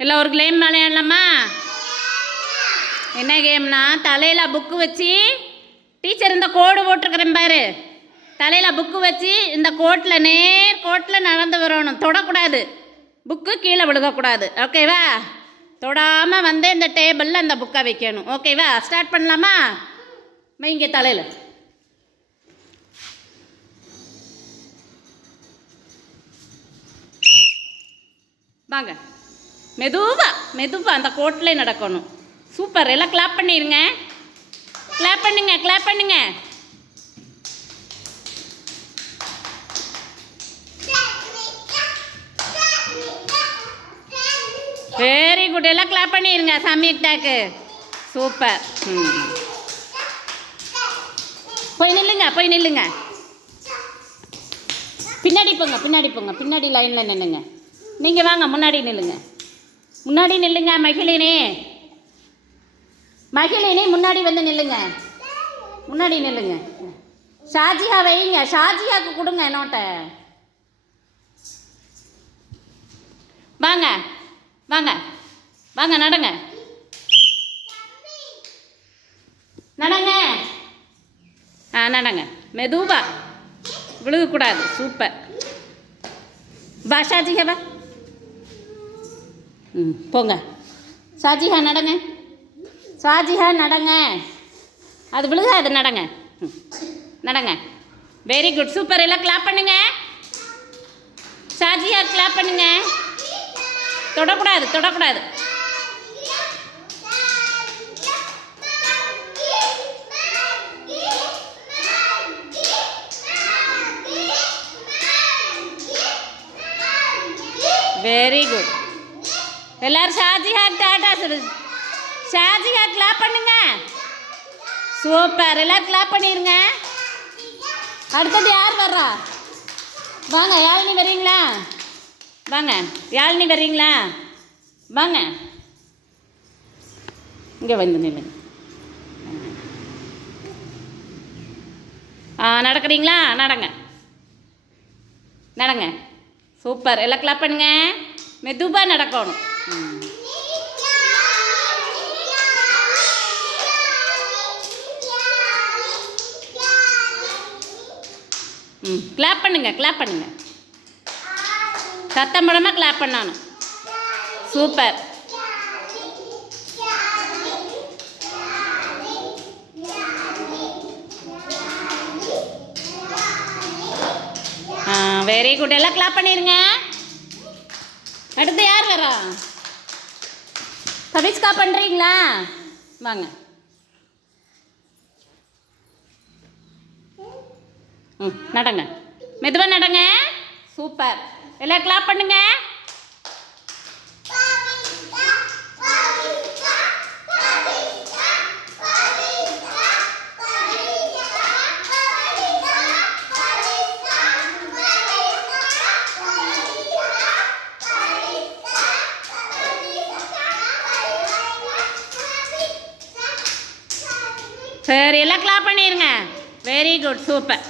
இல்லை ஒரு கேம் விளையாடலாமா? என்ன கேம்னா, தலையில் புக்கு வச்சு டீச்சர் இந்த கோடு போட்டிருக்கிறேன் பாரு, தலையில் புக்கு வச்சு இந்த கோட்டில் நேர் கோட்டில் நடந்து வரணும், தொடக்கூடாது, புக்கு கீழே விழுகக்கூடாது. ஓகேவா? தொடாமல் வந்து இந்த டேபிளில் அந்த புக்கை வைக்கணும். ஓகேவா? ஸ்டார்ட் பண்ணலாமா? வைங்க தலையில். வாங்க, மெதுவாக அந்த கோட்டில் நடக்கணும். சூப்பர். எல்லாம் கிளாப் பண்ணிடுங்க. கிளாப் பண்ணுங்க, கிளாப் பண்ணுங்க. Very good. எல்லாம் கிளாப் பண்ணிடுங்க சமீக்டாக்கு. சூப்பர். போய் நில்லுங்க. பின்னாடி போங்க, பின்னாடி லைனில் நில்லுங்க. நீங்கள் வாங்க, முன்னாடி நில்லுங்க. மகிழினி முன்னாடி வந்து நில்லுங்க. ஷாஜியா வைங்க, ஷாஜியாவுக்கு கொடுங்க நோட்டை. வாங்க நடங்க. நடங்க மெதுவா, விழுகக்கூடாது. சூப்பர். வா ஷாஜிஹா, வா. போங்க. ஷாஜிஹா நடங்க. அது விழுகாது. நடங்க. Very good. சூப்பர். எல்லாம் கிளாப் பண்ணுங்க. ஷாஜிஹா கிளாப் பண்ணுங்க. தொடக்கூடாது. Very good. எல்லாரும் ஷாஜிஹா டாடா சொல்லு. ஷாஜிஹா கிளாப் பண்ணுங்க. சூப்பர். எல்லாரும் கிளாப் பண்ணிடுங்க. அடுத்தது யார் வர்றா? வாங்க, யாழினி வர்றீங்களா? வாங்க. இங்கே வந்து நில்லுங்க. நடக்கிறீங்களா? நடங்க. சூப்பர். எல்லாம் கிளாப் பண்ணுங்க. மெதுவாக நடக்கணும். கிளாப் பண்ணுங்க. சத்தம் போடாமல் கிளாப் பண்ணணும். சூப்பர். Very good. எல்லாம் கிளாப் பண்ணிடுங்க. அடுத்து யார் வரா? சவிஸ்கா பண்ணுறீங்களா? வாங்க. நடங்க. மெதுவாக நடங்க. சூப்பர். எல்லாம் கிளாப் பண்ணுங்க. சரி, எல்லாம் கிளாப் பண்ணிடுங்க. Very good. சூப்பர்.